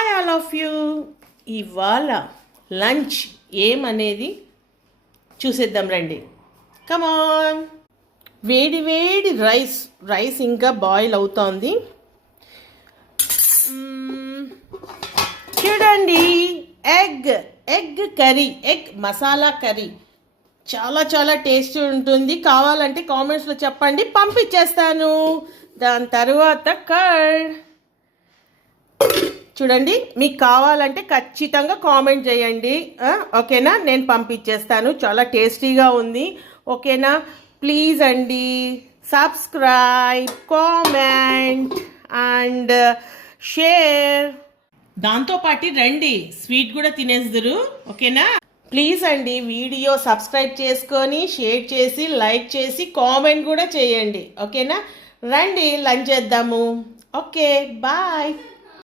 Hi all of you. ఇవాళ lunch ఏమనేది చూసేద్దాం రండి. కమాన్. వేడి వేడి రైస్ ఇంకా బాయిల్ అవుతోంది. చూడండి, egg curry, egg masala curry చాలా చాలా టేస్టీ ఉంటుంది. కావాలంటే కామెంట్స్లో చెప్పండి, పంపించేస్తాను. దాని తర్వాత కర్డ్. చూడండి, మీకు కావాలంటే ఖచ్చితంగా కామెంట్ చేయండి, ఓకేనా? నేను పంపించేస్తాను. చాలా టేస్టీగా ఉంది, ఓకేనా? ప్లీజ్ అండి, సబ్స్క్రైబ్, కామెంట్ అండ్ షేర్. దాంతోపాటు రండి, స్వీట్ కూడా తినేద్దరు, ఓకేనా? ప్లీజ్ అండి, వీడియో సబ్స్క్రైబ్ చేసుకొని షేర్ చేసి లైక్ చేసి కామెంట్ కూడా చేయండి, ఓకేనా? రండి లంచ్ చేద్దాము. Okay, bye.